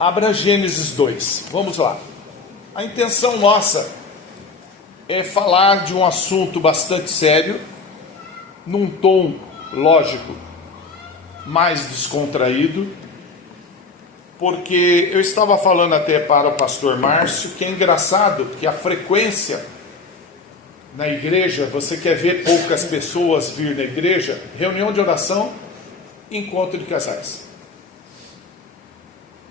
Abra Gênesis 2, vamos lá. A intenção nossa é falar de um assunto bastante sério, num tom, lógico, mais descontraído, porque eu estava falando até para o pastor Márcio, que é engraçado que a frequência na igreja, você quer ver poucas pessoas vir na igreja, reunião de oração, encontro de casais.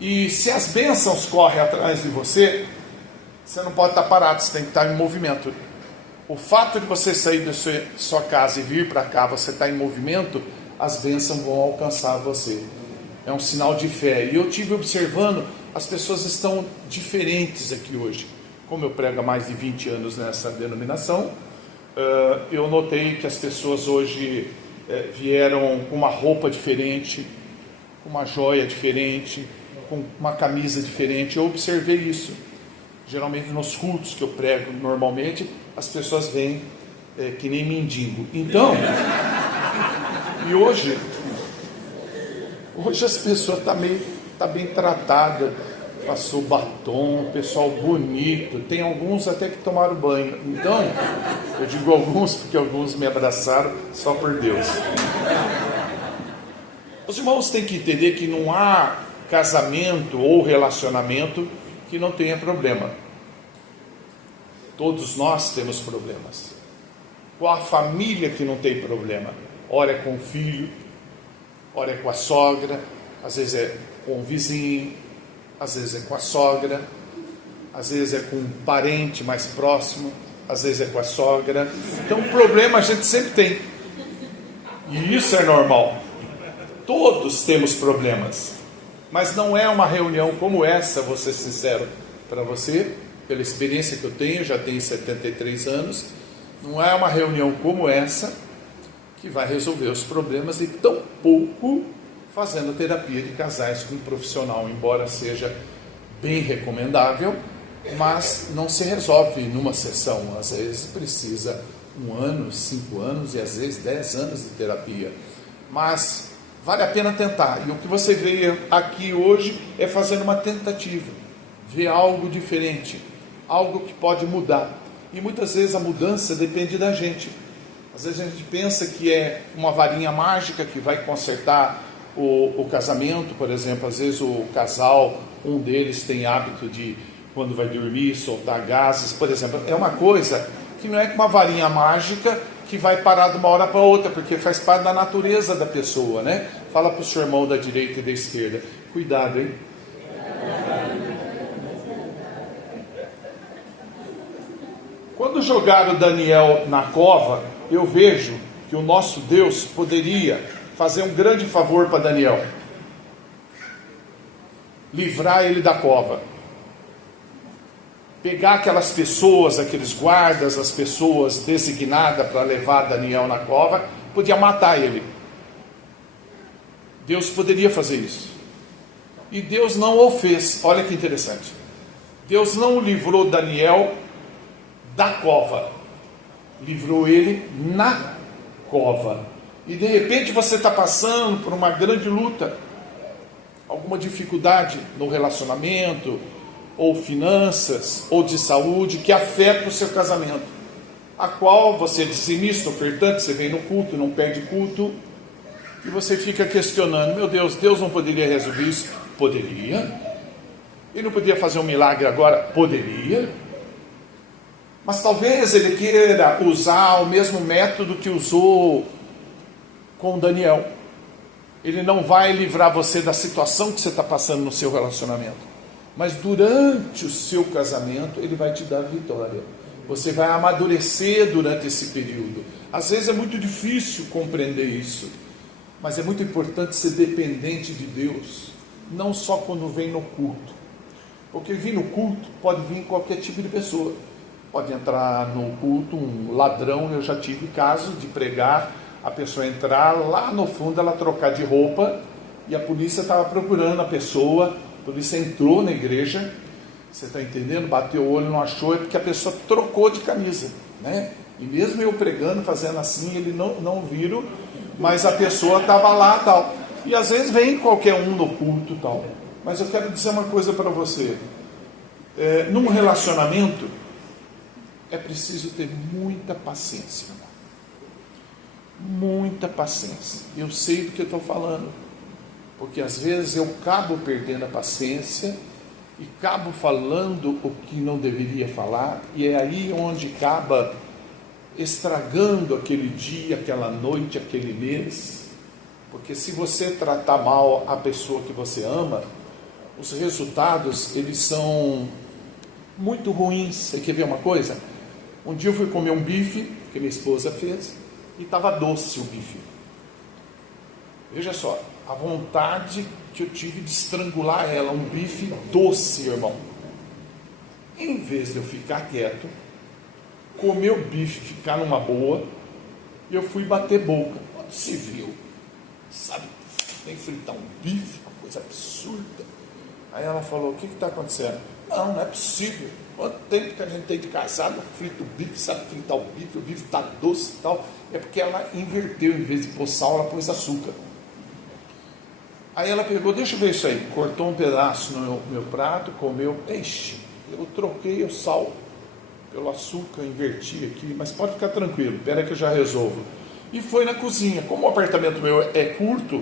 E se as bênçãos correm atrás de você, você não pode estar parado, você tem que estar em movimento. O fato de você sair da sua casa e vir para cá, você está em movimento, as bênçãos vão alcançar você. É um sinal de fé. E eu tive observando, as pessoas estão diferentes aqui hoje. Como eu prego há mais de 20 anos nessa denominação, eu notei que as pessoas hoje vieram com uma roupa diferente, com uma joia diferente, com uma camisa diferente. Eu observei isso. Geralmente nos cultos que eu prego normalmente, as pessoas vêm que nem mendigo. Então, e hoje as pessoas tá bem tratada, passou batom, pessoal bonito, tem alguns até que tomaram banho. Então, eu digo alguns porque alguns me abraçaram só por Deus. Os irmãos têm que entender que não há casamento ou relacionamento que não tenha problema. Todos nós temos problemas. Qual a família que não tem problema? Ora é com o filho, ora é com a sogra, às vezes é com o vizinho, às vezes é com a sogra, às vezes é com um parente mais próximo, às vezes é com a sogra. Então problema a gente sempre tem. E isso é normal. Todos temos problemas. Mas não é uma reunião como essa, vou ser sincero para você, pela experiência que eu tenho, já tenho 73 anos, não é uma reunião como essa que vai resolver os problemas, e tão pouco fazendo terapia de casais com um profissional, embora seja bem recomendável, mas não se resolve numa sessão. Às vezes precisa 1 ano, 5 anos e às vezes 10 anos de terapia. Mas vale a pena tentar. E o que você veio aqui hoje é fazer uma tentativa, ver algo diferente, algo que pode mudar. E muitas vezes a mudança depende da gente. Às vezes a gente pensa que é uma varinha mágica que vai consertar o casamento, por exemplo. Às vezes o casal, um deles tem hábito de, quando vai dormir, soltar gases, por exemplo. É uma coisa que não é uma varinha mágica que vai parar de uma hora para outra, porque faz parte da natureza da pessoa, né? Fala para o seu irmão da direita e da esquerda, cuidado, hein? Quando jogaram Daniel na cova, eu vejo que o nosso Deus poderia fazer um grande favor para Daniel, livrar ele da cova, pegar aquelas pessoas, aqueles guardas, as pessoas designadas para levar Daniel na cova, podia matar ele. Deus poderia fazer isso. E Deus não o fez. Olha que interessante. Deus não livrou Daniel da cova. Livrou ele na cova. E de repente você está passando por uma grande luta, alguma dificuldade no relacionamento, ou finanças, ou de saúde, que afeta o seu casamento, a qual você é dizimista, ofertante, você vem no culto, não perde culto, e você fica questionando, meu Deus, Deus não poderia resolver isso? Poderia. Ele não poderia fazer um milagre agora? Poderia. Mas talvez ele queira usar o mesmo método que usou com Daniel. Ele não vai livrar você da situação que você está passando no seu relacionamento, mas durante o seu casamento ele vai te dar vitória. Você vai amadurecer durante esse período. Às vezes é muito difícil compreender isso, mas é muito importante ser dependente de Deus, não só quando vem no culto, porque vir no culto pode vir qualquer tipo de pessoa. Pode entrar no culto um ladrão. Eu já tive caso de pregar, a pessoa entrar lá no fundo, ela trocar de roupa, e a polícia estava procurando a pessoa. A polícia entrou na igreja, você está entendendo? Bateu o olho, não achou, é porque a pessoa trocou de camisa, né? E mesmo eu pregando, fazendo assim, ele não viram, mas a pessoa estava lá, tal. E às vezes vem qualquer um no culto, tal. Mas eu quero dizer uma coisa para você. Num relacionamento, é preciso ter muita paciência, irmão. Muita paciência. Eu sei do que eu estou falando, porque às vezes eu acabo perdendo a paciência e acabo falando o que não deveria falar, e é aí onde acaba estragando aquele dia, aquela noite, aquele mês. Porque se você tratar mal a pessoa que você ama, os resultados, eles são muito ruins. Você quer ver uma coisa? Um dia eu fui comer um bife que minha esposa fez e estava doce o bife. Veja só, a vontade que eu tive de estrangular ela, um bife doce, irmão. Em vez de eu ficar quieto, comer o bife, ficar numa boa, eu fui bater boca. Quando se viu, sabe, tem que fritar um bife, uma coisa absurda. Aí ela falou: o que está acontecendo? Não é possível. Quanto tempo que a gente tem de casado, frita o bife, sabe fritar o bife está doce e tal. É porque ela inverteu, em vez de pôr sal, ela pôs açúcar. Aí ela pegou, deixa eu ver isso aí, cortou um pedaço no meu prato, comeu. Eixe, eu troquei o sal pelo açúcar, inverti aqui, mas pode ficar tranquilo, espera que eu já resolvo. E foi na cozinha. Como o apartamento meu é curto,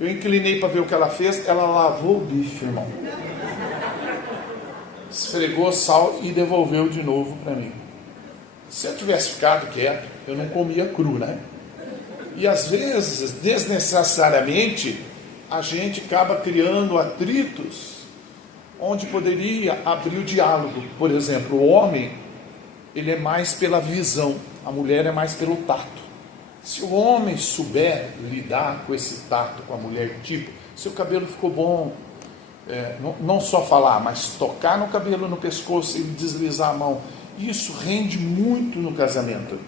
eu inclinei para ver o que ela fez. Ela lavou o bife, irmão, esfregou sal e devolveu de novo para mim. Se eu tivesse ficado quieto, eu não comia cru, né? E às vezes, desnecessariamente, a gente acaba criando atritos onde poderia abrir o diálogo. Por exemplo, o homem, ele é mais pela visão, a mulher é mais pelo tato. Se o homem souber lidar com esse tato com a mulher, tipo, seu cabelo ficou bom, não só falar, mas tocar no cabelo, no pescoço e deslizar a mão, isso rende muito no casamento.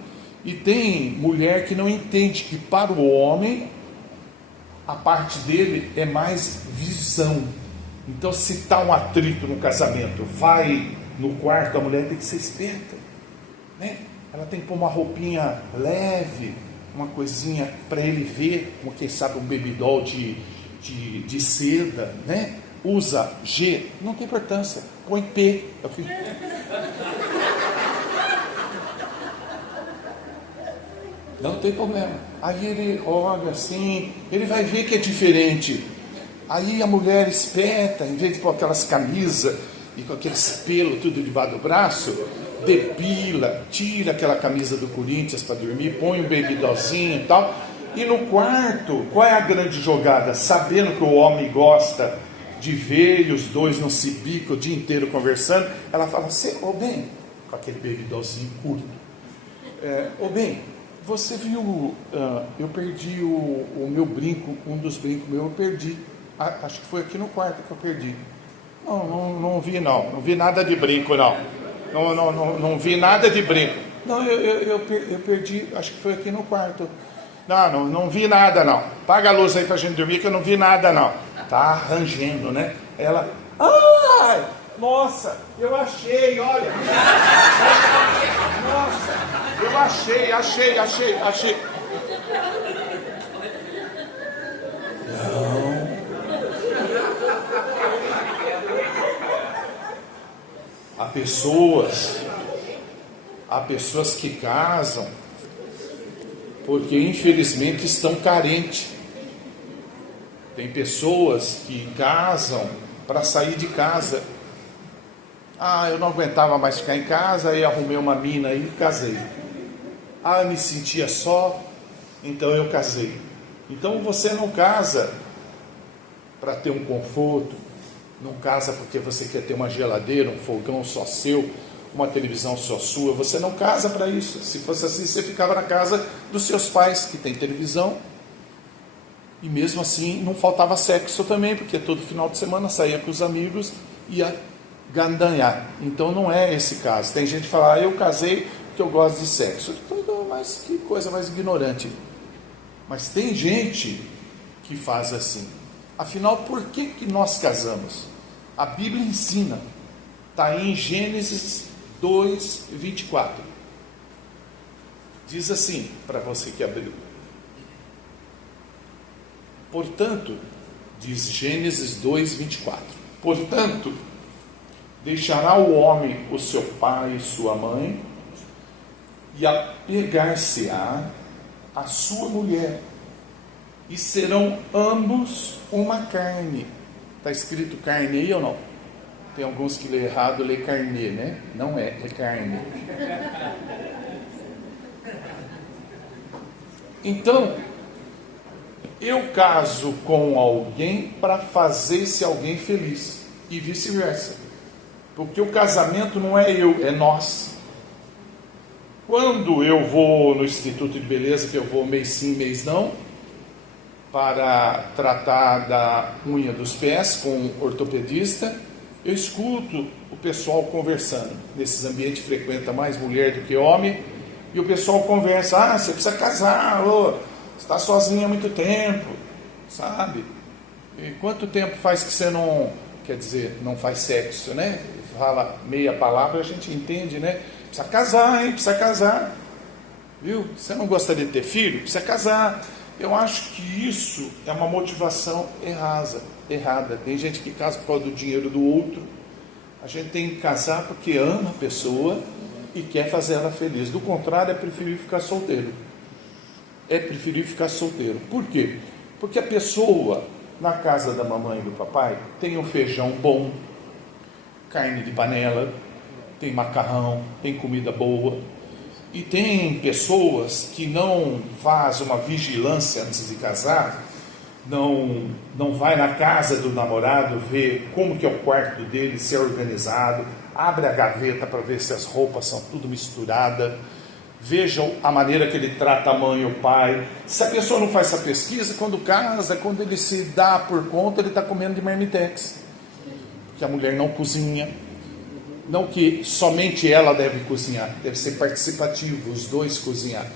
E tem mulher que não entende que para o homem a parte dele é mais visão. Então, se está um atrito no casamento, vai no quarto, a mulher tem que ser esperta, né? Ela tem que pôr uma roupinha leve, uma coisinha para ele ver, como quem sabe um babydoll de seda, né? Usa G, não tem importância, põe P. Não tem problema. Aí ele olha assim, ele vai ver que é diferente. Aí a mulher espeta, em vez de pôr aquelas camisas e com aqueles pelos tudo debaixo do braço, depila, tira aquela camisa do Corinthians para dormir, põe um babydollzinho e tal. E no quarto, qual é a grande jogada? Sabendo que o homem gosta de ver e os dois não se bicam o dia inteiro conversando, ela fala assim: ô bem, com aquele babydollzinho curto, ô bem, você viu, eu perdi o meu brinco, um dos brincos meus eu perdi. Acho que foi aqui no quarto que eu perdi. Não vi nada de brinco, não vi nada de brinco. Não, eu perdi, acho que foi aqui no quarto. Não vi nada, não. Paga a luz aí pra gente dormir, que eu não vi nada, não. Tá rangendo, né? Ela, ai, nossa, eu achei, olha. Nossa, eu achei. Não. Há pessoas que casam porque infelizmente estão carentes. Tem pessoas que casam para sair de casa. Eu não aguentava mais ficar em casa, aí arrumei uma mina e casei. Eu me sentia só, então eu casei. Então você não casa para ter um conforto, não casa porque você quer ter uma geladeira, um fogão só seu, uma televisão só sua. Você não casa para isso. Se fosse assim, você ficava na casa dos seus pais, que tem televisão, e mesmo assim não faltava sexo também, porque todo final de semana saía com os amigos e ia gandanhar. Então não é esse caso. Tem gente que fala: eu casei porque eu gosto de sexo. Mas que coisa mais ignorante. Mas tem gente que faz assim. Afinal, por que nós casamos? A Bíblia ensina. Está aí em Gênesis 2:24. Diz assim, para você que abriu: portanto, Diz Gênesis 2, 24. Portanto, deixará o homem o seu pai e sua mãe, e apegar-se-á a sua mulher, e serão ambos uma carne. Está escrito carne aí ou não? Tem alguns que lê errado, lê carne, né? Não é carne. Então, eu caso com alguém para fazer esse alguém feliz, e vice-versa. Porque o casamento não é eu, é nós. Quando eu vou no Instituto de Beleza, que eu vou mês sim, mês não, para tratar da unha dos pés com um ortopedista, eu escuto o pessoal conversando. Nesses ambientes frequenta mais mulher do que homem, e o pessoal conversa, você precisa casar, você está sozinha há muito tempo, sabe? E quanto tempo faz que você não, quer dizer, não faz sexo, né? Fala meia palavra, a gente entende, né? Precisa casar, hein? Precisa casar. Viu? Você não gostaria de ter filho? Precisa casar. Eu acho que isso é uma motivação errada. Tem gente que casa por causa do dinheiro do outro. A gente tem que casar porque ama a pessoa e quer fazer ela feliz. Do contrário, é preferir ficar solteiro. Por quê? Porque a pessoa, na casa da mamãe e do papai, tem um feijão bom, carne de panela, tem macarrão, tem comida boa. E tem pessoas que não faz uma vigilância antes de casar, não vai na casa do namorado ver como que é o quarto dele, se é organizado, abre a gaveta para ver se as roupas são tudo misturadas, vejam a maneira que ele trata a mãe e o pai. Se a pessoa não faz essa pesquisa, quando casa, quando ele se dá por conta, ele está comendo de marmitex, porque a mulher não cozinha. Não que somente ela deve cozinhar, deve ser participativo, os dois cozinhar.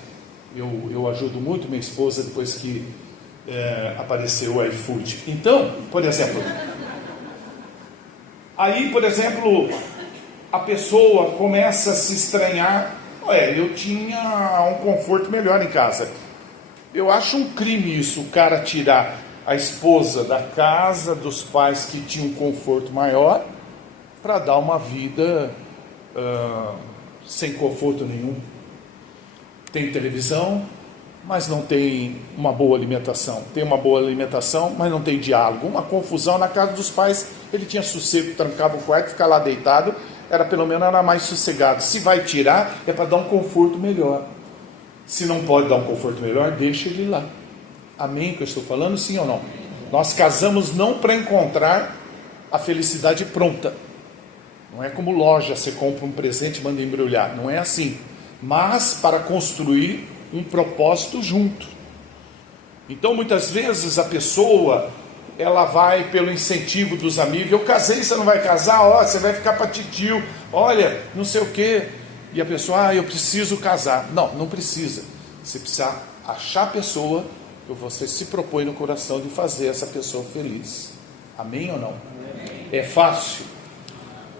Eu ajudo muito minha esposa depois que apareceu o iFood. Então, por exemplo, a pessoa começa a se estranhar. Eu tinha um conforto melhor em casa. Eu acho um crime isso, o cara tirar a esposa da casa dos pais que tinham um conforto maior para dar uma vida sem conforto nenhum. Tem televisão, mas não tem uma boa alimentação. Tem uma boa alimentação, mas não tem diálogo. Uma confusão. Na casa dos pais, ele tinha sossego, trancava o quarto, ficava lá deitado, pelo menos era mais sossegado. Se vai tirar, é para dar um conforto melhor. Se não pode dar um conforto melhor, deixa ele lá. Amém que eu estou falando, sim ou não? Nós casamos não para encontrar a felicidade pronta. Não é como loja, você compra um presente e manda embrulhar. Não é assim. Mas para construir um propósito junto. Então, muitas vezes, a pessoa, ela vai pelo incentivo dos amigos. Eu casei, você não vai casar? Você vai ficar para titio. Olha, não sei o quê. E a pessoa, eu preciso casar. Não precisa. Você precisa achar a pessoa que você se propõe no coração de fazer essa pessoa feliz. Amém ou não? Amém. É fácil?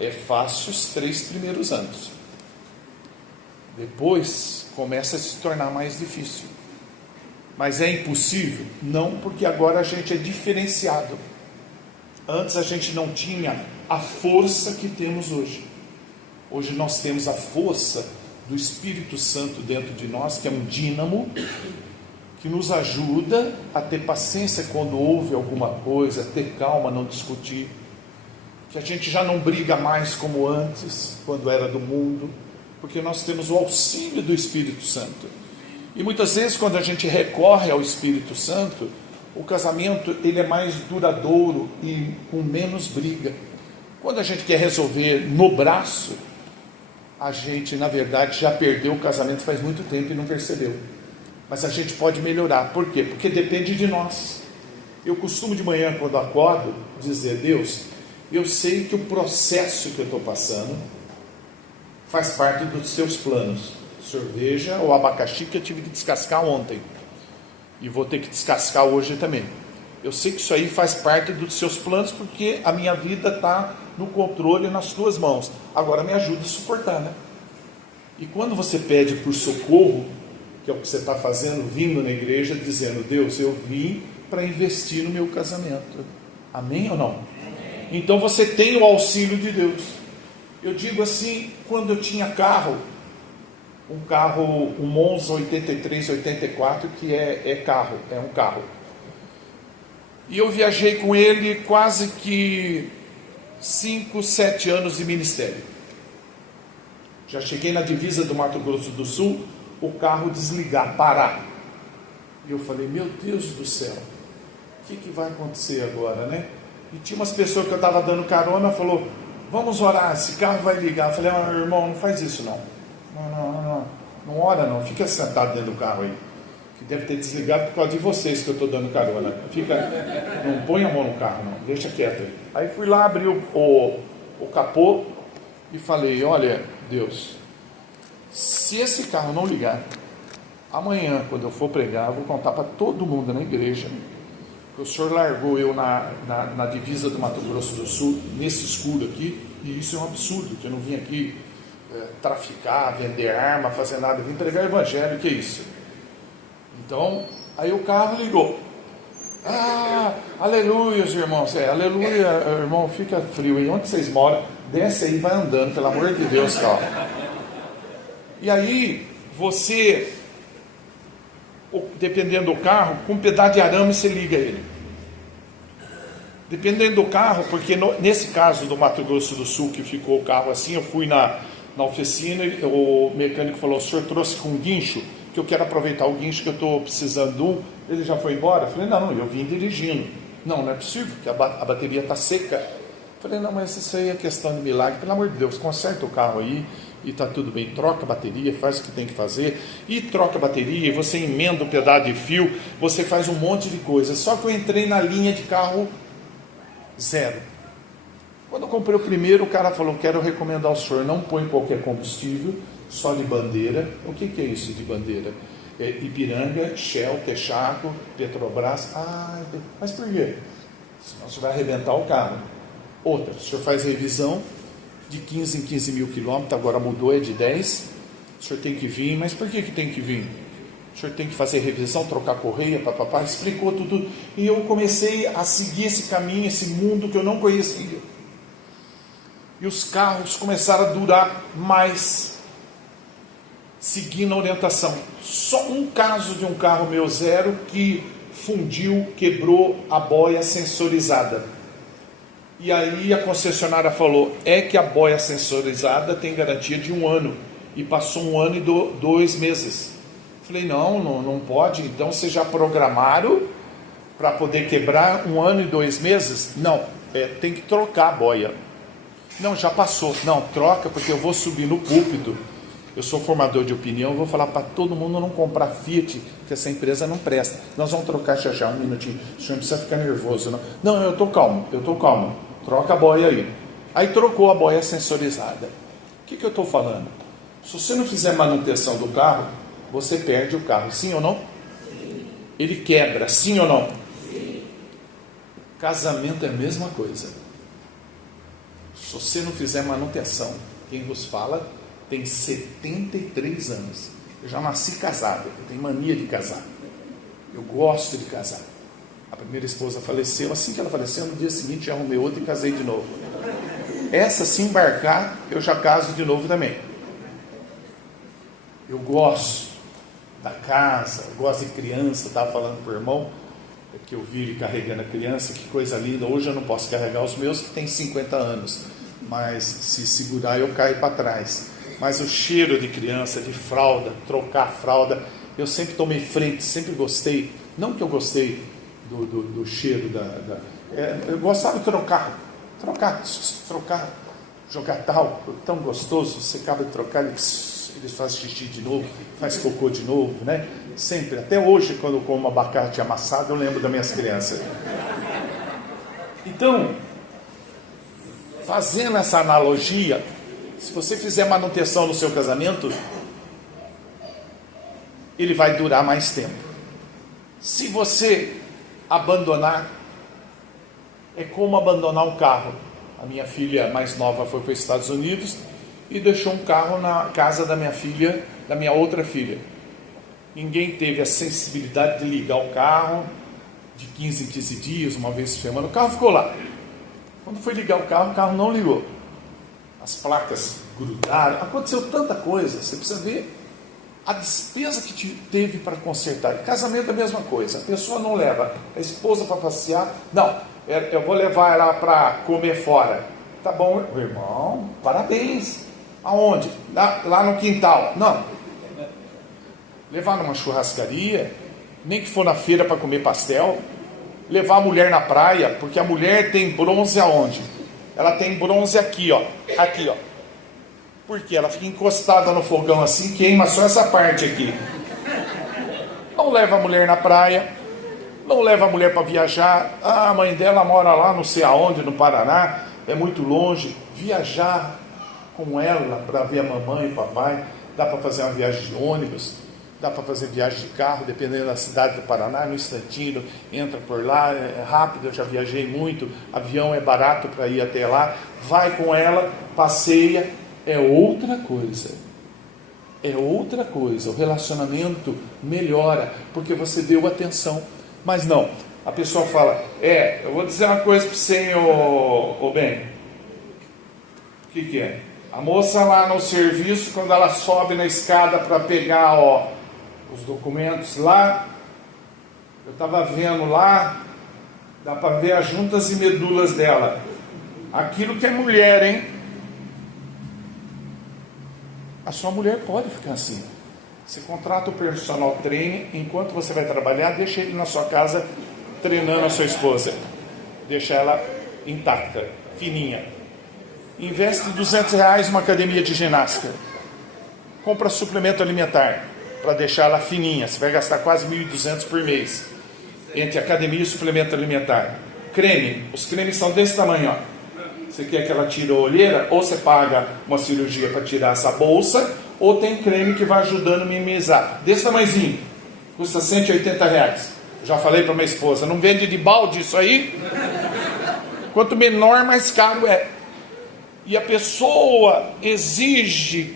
É fácil os 3 primeiros anos. Depois começa a se tornar mais difícil. Mas é impossível? Não, porque agora a gente é diferenciado. Antes a gente não tinha a força que temos hoje. Hoje nós temos a força do Espírito Santo dentro de nós, que é um dínamo, que nos ajuda a ter paciência quando houve alguma coisa, ter calma, não discutir. Que a gente já não briga mais como antes, quando era do mundo, porque nós temos o auxílio do Espírito Santo. E muitas vezes, quando a gente recorre ao Espírito Santo, o casamento ele é mais duradouro e com menos briga. Quando a gente quer resolver no braço, a gente, na verdade, já perdeu o casamento faz muito tempo e não percebeu. Mas a gente pode melhorar. Por quê? Porque depende de nós. Eu costumo de manhã, quando acordo, dizer: Deus, eu sei que o processo que eu estou passando faz parte dos seus planos. O senhor veja o abacaxi que eu tive que descascar ontem. E vou ter que descascar hoje também. Eu sei que isso aí faz parte dos seus planos, porque a minha vida está no controle, nas tuas mãos. Agora me ajuda a suportar, né? E quando você pede por socorro, que é o que você está fazendo, vindo na igreja, dizendo: Deus, eu vim para investir no meu casamento. Amém ou não? Então você tem o auxílio de Deus. Eu digo assim, quando eu tinha carro, um Monza 83, 84, que é um carro. E eu viajei com ele quase que 5, 7 anos de ministério. Já cheguei na divisa do Mato Grosso do Sul, o carro desligar, parar. E eu falei, meu Deus do céu, o que vai acontecer agora, né? E tinha umas pessoas que eu estava dando carona, falou, vamos orar, esse carro vai ligar. Eu falei, irmão, não faz isso não. Não ora não, fica sentado dentro do carro aí. Que deve ter desligado por causa de vocês que eu estou dando carona. Não põe a mão no carro não, deixa quieto aí. Aí fui lá, abri o capô e falei, olha Deus, se esse carro não ligar, amanhã quando eu for pregar, eu vou contar para todo mundo na igreja que o Senhor largou eu na divisa do Mato Grosso do Sul, nesse escuro aqui, e isso é um absurdo, que eu não vim aqui traficar, vender arma, fazer nada, eu vim pregar o evangelho, que é isso? Então, aí o carro ligou. Aleluia, irmãos, aleluia, irmão, fica frio aí, onde vocês moram? Desce aí e vai andando, pelo amor de Deus, tal. E aí, você, dependendo do carro, com um pedaço de arame você liga ele. Dependendo do carro, porque nesse caso do Mato Grosso do Sul, que ficou o carro assim, eu fui na oficina, o mecânico falou, o senhor trouxe com guincho, que eu quero aproveitar o guincho que eu estou precisando de um. Ele já foi embora? Eu falei, não, eu vim dirigindo. Não é possível, que a bateria está seca. Eu falei, não, mas isso aí é questão de milagre, pelo amor de Deus, conserta o carro aí, e está tudo bem, troca a bateria, faz o que tem que fazer, e troca a bateria, você emenda um pedaço de fio, você faz um monte de coisa. Só que eu entrei na linha de carro zero. Quando eu comprei o primeiro, o cara falou, quero recomendar ao senhor, não põe qualquer combustível, só de bandeira. O que é isso de bandeira? Ipiranga, Shell, Texaco, Petrobras. Mas por quê? Senão você vai arrebentar o carro. Outra, o senhor faz revisão de 15 em 15 mil quilômetros, agora mudou, é de 10. O senhor tem que vir, mas por que tem que vir? O senhor tem que fazer revisão, trocar correia, papapá, explicou tudo. E eu comecei a seguir esse caminho, esse mundo que eu não conhecia. E os carros começaram a durar mais, seguindo a orientação. Só um caso de um carro meu zero que fundiu, quebrou a boia sensorizada. E aí a concessionária falou, que a boia sensorizada tem garantia de 1 ano. E passou 1 ano e 2 meses. Falei, não pode. Então vocês já programaram para poder quebrar 1 ano e 2 meses? Não, tem que trocar a boia. Não, já passou. Não, troca, porque eu vou subir no púlpito. Eu sou formador de opinião, vou falar para todo mundo não comprar Fiat, que essa empresa não presta. Nós vamos trocar já, um minutinho. O senhor não precisa ficar nervoso, não. Não, eu estou calmo. Troca a boia aí. Aí trocou a boia sensorizada. O que eu estou falando? Se você não fizer manutenção do carro, você perde o carro, sim ou não? Sim. Ele quebra, sim ou não? Sim. Casamento é a mesma coisa. Se você não fizer manutenção, quem vos fala tem 73 anos. Eu já nasci casado, eu tenho mania de casar. Eu gosto de casar. A primeira esposa faleceu, assim que ela faleceu, no dia seguinte já arrumei outra e casei de novo. Essa, se embarcar, eu já caso de novo também. Eu gosto da casa, eu gosto de criança. Estava falando para o irmão que eu vi ele carregando a criança, que coisa linda. Hoje eu não posso carregar os meus que têm 50 anos, mas se segurar eu caio para trás. Mas o cheiro de criança, de fralda, trocar fralda, eu sempre tomei frente, sempre gostei. Não que eu gostei do cheiro eu gostava de trocar, jogar tal, tão gostoso. Você acaba de trocar, eles fazem xixi de novo, faz cocô de novo, né? Sempre, até hoje, quando eu como abacate amassado, eu lembro das minhas crianças. Então, fazendo essa analogia, se você fizer manutenção no seu casamento, ele vai durar mais tempo. Se você abandonar, é como abandonar um carro. A minha filha mais nova foi para os Estados Unidos e deixou um carro na casa da minha filha, da minha outra filha. Ninguém teve a sensibilidade de ligar o carro, de 15 em 15 dias, uma vez por semana. O carro ficou lá. Quando foi ligar o carro não ligou. As placas grudaram. Aconteceu tanta coisa. Você precisa ver a despesa que teve para consertar. Casamento é a mesma coisa. A pessoa não leva a esposa para passear. Não, eu vou levar ela para comer fora. Tá bom, irmão, parabéns. Aonde? Lá no quintal. Não. Levar numa churrascaria, nem que for na feira para comer pastel. Levar a mulher na praia, porque a mulher tem bronze aonde? Ela tem bronze aqui, ó. Aqui, ó. Porque ela fica encostada no fogão assim, queima só essa parte aqui. Não leva a mulher na praia, não leva a mulher para viajar. Ah, a mãe dela mora lá não sei aonde, no Paraná, é muito longe. Viajar com ela para ver a mamãe e o papai, dá para fazer uma viagem de ônibus, dá para fazer viagem de carro, dependendo da cidade do Paraná, no instantinho, entra por lá, é rápido, eu já viajei muito, avião é barato para ir até lá, vai com ela, passeia, é outra coisa. É outra coisa, o relacionamento melhora, porque você deu atenção. Mas não, a pessoa fala, eu vou dizer uma coisa para você, ô bem. O que é? A moça lá no serviço, quando ela sobe na escada para pegar os documentos lá, eu estava vendo lá, dá para ver as juntas e medulas dela. Aquilo que é mulher, hein? A sua mulher pode ficar assim. Você contrata o personal trainer, enquanto você vai trabalhar, deixa ele na sua casa treinando a sua esposa. Deixa ela intacta, fininha. Investe R$200 numa academia de ginástica. Compra suplemento alimentar para deixar ela fininha. Você vai gastar quase R$1.200 por mês. Entre academia e suplemento alimentar. Creme. Os cremes são desse tamanho, ó. Você quer que ela tire a olheira? Ou você paga uma cirurgia para tirar essa bolsa, ou tem creme que vai ajudando a minimizar. Desse tamanhozinho. Custa R$180. Já falei para minha esposa, não vende de balde isso aí? Quanto menor, mais caro é. E a pessoa exige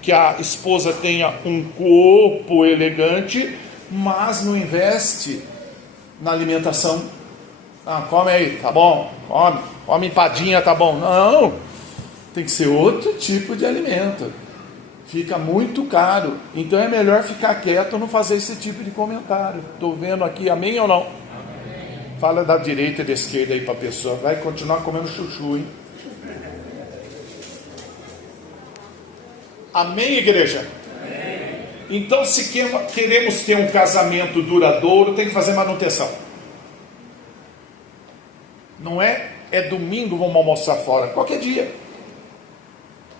que a esposa tenha um corpo elegante, mas não investe na alimentação. Ah, come aí, tá bom, come empadinha, tá bom. Não, tem que ser outro tipo de alimento. Fica muito caro. Então é melhor ficar quieto, não fazer esse tipo de comentário. Estou vendo aqui, amém ou não? Amém. Fala da direita e da esquerda aí para a pessoa. Vai continuar comendo chuchu, hein? Amém, igreja? Amém. Então, se queremos ter um casamento duradouro, tem que fazer manutenção. Não é domingo, vamos almoçar fora. Qualquer dia.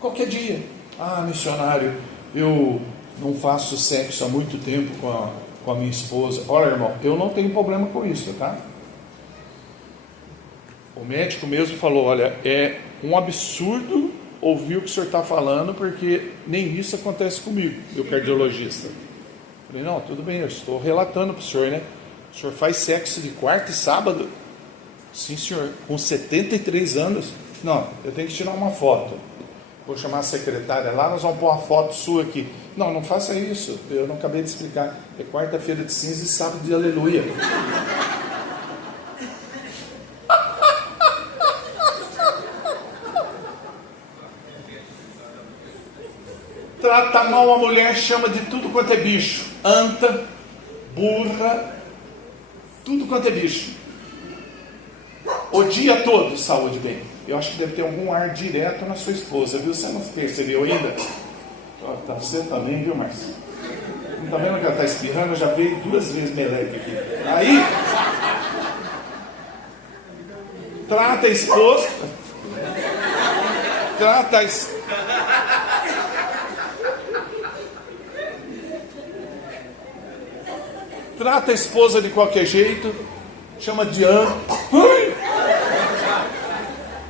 Qualquer dia. Ah, missionário, eu não faço sexo há muito tempo com a minha esposa. Olha, irmão, eu não tenho problema com isso, tá? O médico mesmo falou, olha, é um absurdo ouvir o que o senhor está falando, porque nem isso acontece comigo, meu cardiologista. Falei, não, tudo bem, eu estou relatando para o senhor, né? O senhor faz sexo de quarta e sábado? Sim, senhor. Com 73 anos? Não, eu tenho que tirar uma foto. Vou chamar a secretária lá, nós vamos pôr uma foto sua aqui. Não, não faça isso, eu não acabei de explicar. É quarta-feira de cinza e sábado de aleluia. Trata mal a mulher, chama de tudo quanto é bicho. Anta, burra, tudo quanto é bicho. O dia todo, saúde bem. Eu acho que deve ter algum ar direto na sua esposa, viu? Você não percebeu ainda? Tá, você também, viu, Márcio? Não tá vendo que ela está espirrando? Já veio 2 vezes meleque aqui. Aí, trata a esposa. Trata a esposa de qualquer jeito. Chama de anta.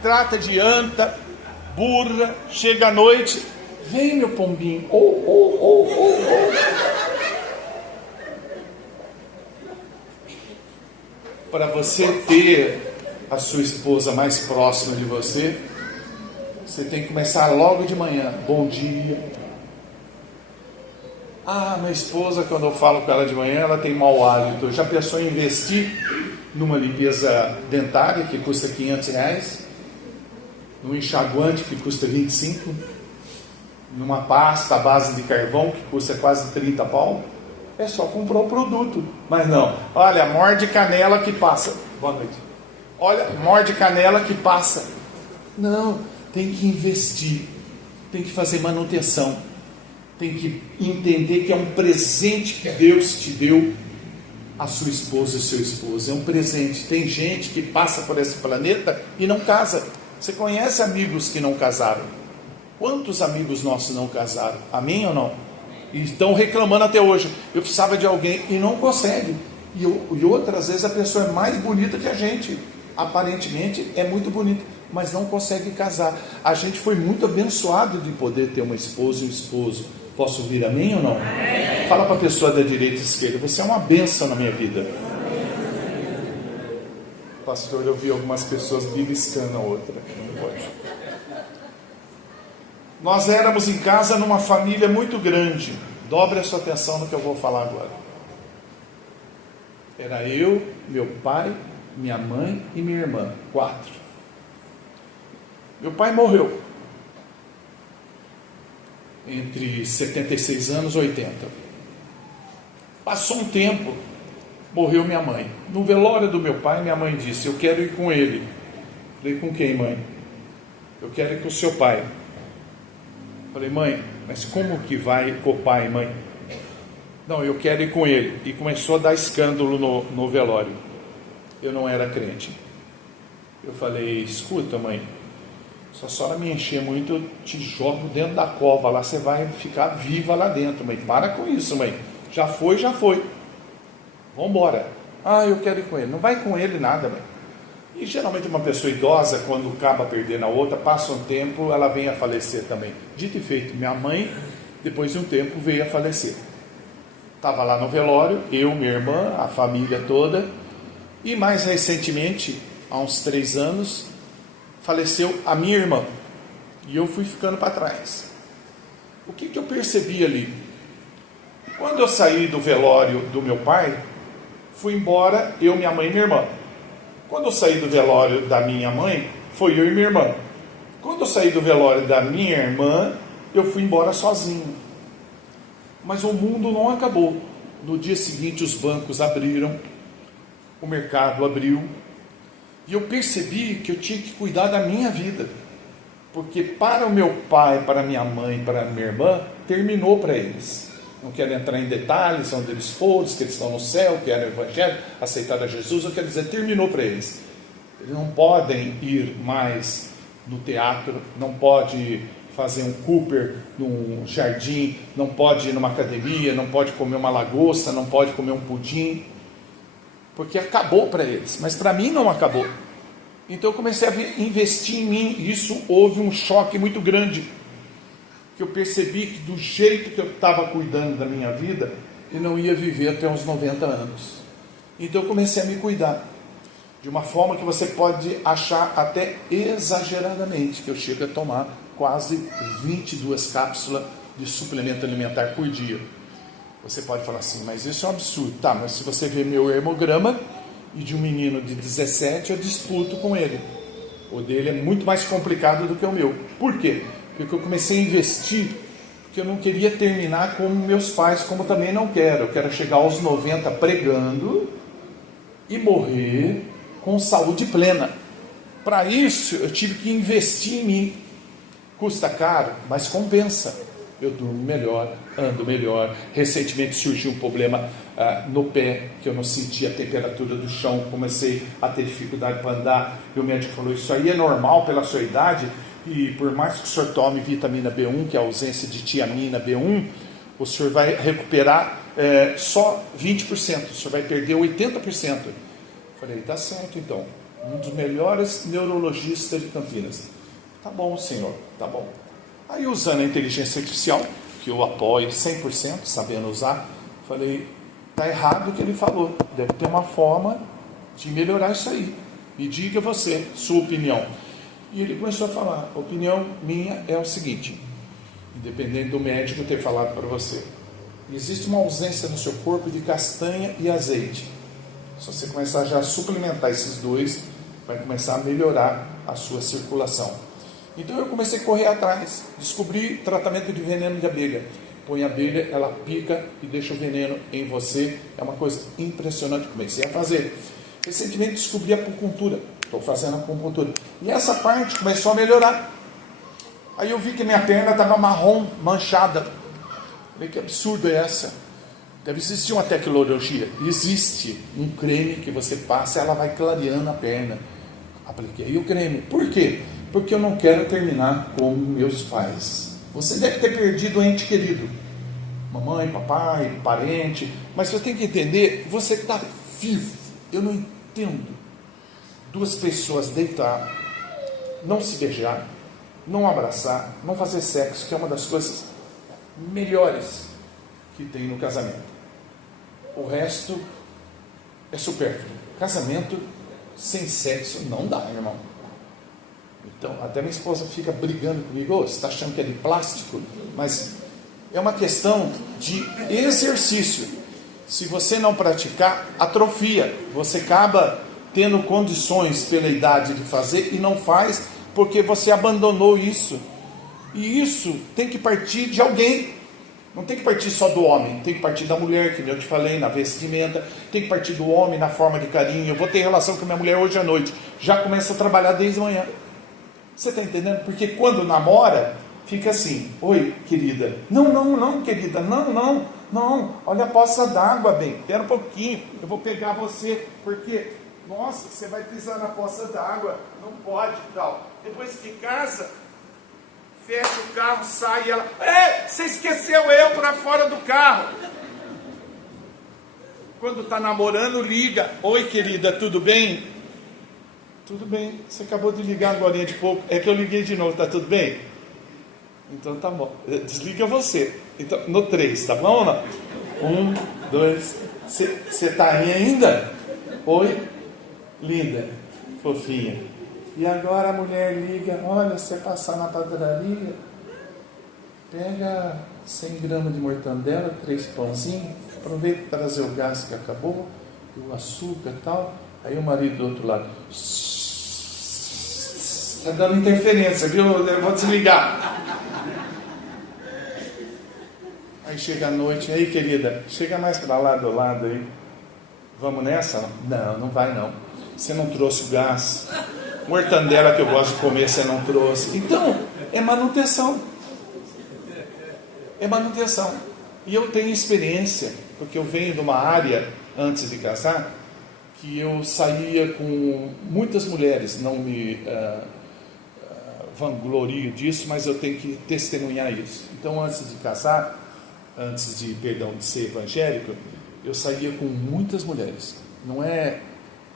Trata de anta, burra. Chega à noite. Vem, meu pombinho. Para você ter a sua esposa mais próxima de você, você tem que começar logo de manhã. Bom dia. Ah, minha esposa, quando eu falo com ela de manhã, ela tem mau hálito. Já pensou em investir numa limpeza dentária que custa R$500, num enxaguante que custa 25, numa pasta à base de carvão que custa quase 30 pau. É só comprar o produto. Mas não, olha, morde canela que passa. Boa noite. Olha, morde canela que passa. Não, tem que investir, tem que fazer manutenção, tem que entender que é um presente que Deus te deu, a sua esposa e o seu esposo. É um presente. Tem gente que passa por esse planeta e não casa. Você conhece amigos que não casaram? Quantos amigos nossos não casaram? Amém ou não? E estão reclamando até hoje. Eu precisava de alguém e não consegue. E outras vezes a pessoa é mais bonita que a gente. Aparentemente é muito bonita, mas não consegue casar. A gente foi muito abençoado de poder ter uma esposa e um esposo. Posso ouvir amém ou não? Amém. Fala para a pessoa da direita e esquerda: você é uma bênção na minha vida. Pastor, eu vi algumas pessoas beliscando a outra. Não pode. Nós éramos em casa numa família muito grande. Dobre a sua atenção no que eu vou falar agora. Era eu, meu pai, minha mãe e minha irmã. 4. Meu pai morreu entre 76 anos e 80. Passou um tempo, morreu minha mãe. No velório do meu pai, minha mãe disse: eu quero ir com ele. Falei: com quem, mãe? Eu quero ir com o seu pai. Falei: mãe, mas como que vai com o pai, mãe? Não, eu quero ir com ele. E começou a dar escândalo no velório. Eu não era crente. Eu falei: escuta, mãe, se a senhora me encher muito, eu te jogo dentro da cova lá, você vai ficar viva lá dentro, mãe. Para com isso, mãe. Já foi, já foi. Vamos embora. Ah, eu quero ir com ele. Não vai com ele nada, mãe. E geralmente uma pessoa idosa, quando acaba perdendo a outra, passa um tempo, ela vem a falecer também. Dito e feito, minha mãe, depois de um tempo, veio a falecer. Estava lá no velório, eu, minha irmã, a família toda. E mais recentemente, há uns 3 anos, faleceu a minha irmã. E eu fui ficando para trás. O que eu percebi ali? Quando eu saí do velório do meu pai, fui embora, eu, minha mãe e minha irmã. Quando eu saí do velório da minha mãe, foi eu e minha irmã. Quando eu saí do velório da minha irmã, eu fui embora sozinho. Mas o mundo não acabou. No dia seguinte os bancos abriram, o mercado abriu, e eu percebi que eu tinha que cuidar da minha vida. Porque para o meu pai, para minha mãe, para a minha irmã, terminou para eles. Não quero entrar em detalhes, onde eles foram, que eles estão no céu, que era o Evangelho, aceitaram a Jesus. Eu quero dizer, terminou para eles. Eles não podem ir mais no teatro, não pode fazer um Cooper num jardim, não pode ir numa academia, não pode comer uma lagosta, não pode comer um pudim, porque acabou para eles. Mas para mim não acabou. Então eu comecei a investir em mim, e isso houve um choque muito grande, que eu percebi que do jeito que eu estava cuidando da minha vida, eu não ia viver até uns 90 anos. Então eu comecei a me cuidar, de uma forma que você pode achar até exageradamente, que eu chego a tomar quase 22 cápsulas de suplemento alimentar por dia. Você pode falar assim, mas isso é um absurdo. Tá, mas se você ver meu hemograma, e de um menino de 17, eu disputo com ele. O dele é muito mais complicado do que o meu. Por quê? Porque eu comecei a investir, porque eu não queria terminar como meus pais, como também não quero. Eu quero chegar aos 90 pregando e morrer com saúde plena. Para isso, eu tive que investir em mim. Custa caro, mas compensa. Eu durmo melhor, ando melhor. Recentemente surgiu um problema no pé, que eu não sentia a temperatura do chão, comecei a ter dificuldade para andar. E o médico falou, isso aí é normal pela sua idade, e por mais que o senhor tome vitamina B1, que é a ausência de tiamina B1, o senhor vai recuperar só 20%, o senhor vai perder 80%. Falei, tá certo então, um dos melhores neurologistas de Campinas. Tá bom, senhor, tá bom. Aí, usando a inteligência artificial, que eu apoio 100%, sabendo usar, falei, tá errado o que ele falou, deve ter uma forma de melhorar isso aí. Me diga você, sua opinião. E ele começou a falar, a opinião minha é o seguinte, independente do médico ter falado para você, existe uma ausência no seu corpo de castanha e azeite. Se você começar já a suplementar esses dois, vai começar a melhorar a sua circulação. Então eu comecei a correr atrás, descobri tratamento de veneno de abelha. Põe a abelha, ela pica e deixa o veneno em você. É uma coisa impressionante. Comecei a fazer. Recentemente descobri a acupuntura. Estou fazendo acupuntura. E essa parte começou a melhorar. Aí eu vi que minha perna estava marrom, manchada. Falei, que absurdo é essa? Deve existir uma tecnologia. Existe um creme que você passa e ela vai clareando a perna. Apliquei o creme. Por quê? Porque eu não quero terminar como meus pais. Você deve ter perdido um ente querido. Mamãe, papai, parente. Mas você tem que entender, você está vivo. Eu não entendo. Duas pessoas deitar, não se beijar, não abraçar, não fazer sexo, que é uma das coisas melhores que tem no casamento. O resto é supérfluo. Casamento sem sexo não dá, irmão. Então, até minha esposa fica brigando comigo, oh, você está achando que é de plástico? Mas é uma questão de exercício. Se você não praticar, atrofia. Você acaba tendo condições pela idade de fazer e não faz porque você abandonou isso. E isso tem que partir de alguém. Não tem que partir só do homem, tem que partir da mulher, que eu te falei, na vestimenta, tem que partir do homem na forma de carinho. Eu vou ter relação com a minha mulher hoje à noite, já começa a trabalhar desde manhã. Você está entendendo? Porque quando namora, fica assim, oi, querida. Não, querida, não, olha a poça d'água, bem, espera um pouquinho, eu vou pegar você, porque, nossa, você vai pisar na poça d'água, não pode e tal. Depois que casa, fecha o carro, sai e ela, você esqueceu eu para fora do carro. Quando está namorando, liga, oi, querida, tudo bem? Tudo bem, você acabou de ligar agora de pouco. É que eu liguei de novo, tá tudo bem? Então tá bom, desliga você. Então, no 3, tá bom ou não? 1, 2, você tá aí ainda? Oi? Linda, fofinha. E agora a mulher liga, olha, você passar na padaria, pega 100 gramas de mortandela, 3 pãozinhos, aproveita para trazer o gás que acabou, o açúcar e tal. Aí o marido do outro lado, está dando interferência, viu? Eu vou desligar. Aí chega a noite, aí querida, chega mais para lá do lado aí. Vamos nessa? Não, não vai não. Você não trouxe o gás. Mortandela que eu gosto de comer, você não trouxe. Então, é manutenção. É manutenção. E eu tenho experiência, porque eu venho de uma área, antes de casar, que eu saía com muitas mulheres, não me vanglorio disso, mas eu tenho que testemunhar isso. Então, antes de casar, de ser evangélico, eu saía com muitas mulheres. Não é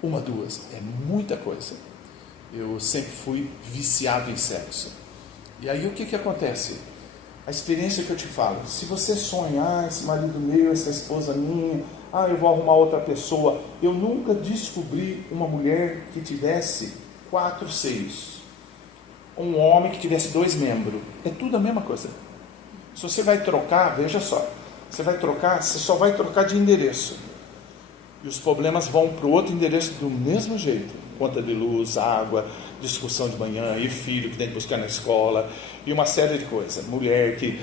uma, duas, é muita coisa. Eu sempre fui viciado em sexo. E aí o que acontece? A experiência que eu te falo, se você sonha, esse marido meu, essa esposa minha, eu vou arrumar outra pessoa. Eu nunca descobri uma mulher que tivesse 4 seios. Um homem que tivesse 2 membros. É tudo a mesma coisa. Se você vai trocar, veja só, você só vai trocar de endereço. E os problemas vão para o outro endereço do mesmo jeito. Conta de luz, água, discussão de manhã, e filho que tem que buscar na escola, e uma série de coisas. Mulher que...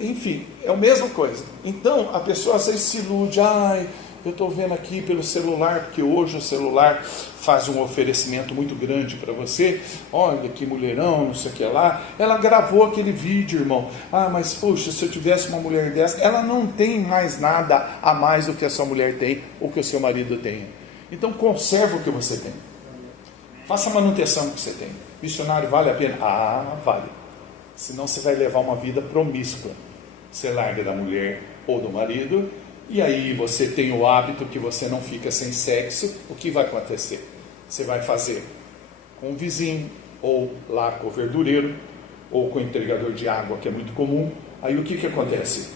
Enfim, é a mesma coisa. Então, a pessoa às vezes se ilude. Eu estou vendo aqui pelo celular, porque hoje o celular faz um oferecimento muito grande para você. Olha que mulherão, não sei o que lá. Ela gravou aquele vídeo, irmão. Mas poxa, se eu tivesse uma mulher dessa, ela não tem mais nada a mais do que a sua mulher tem, ou que o seu marido tem. Então conserva o que você tem. Faça a manutenção que você tem. Missionário, vale a pena? Vale. Senão você vai levar uma vida promíscua. Você larga da mulher ou do marido, e aí você tem o hábito que você não fica sem sexo. O que vai acontecer? Você vai fazer com o vizinho, ou lá com o verdureiro, ou com o entregador de água, que é muito comum. Aí o que acontece?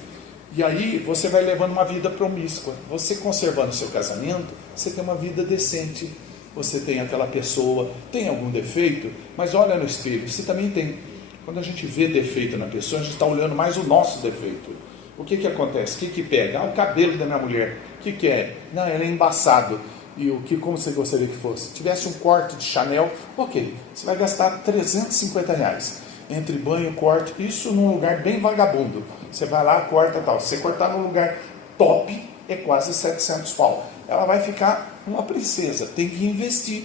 E aí você vai levando uma vida promíscua. Você conservando seu casamento, você tem uma vida decente. Você tem aquela pessoa, tem algum defeito, mas olha no espelho, você também tem. Quando a gente vê defeito na pessoa, a gente está olhando mais o nosso defeito. O que acontece? O que pega? O cabelo da minha mulher. O que é? Não, ela é embaçado. E como você gostaria que fosse? Tivesse um corte de Chanel, ok, você vai gastar R$350. Entre banho e corte, isso num lugar bem vagabundo. Você vai lá, corta e tal. Se você cortar num lugar top, é quase 700 pau. Ela vai ficar uma princesa, tem que investir.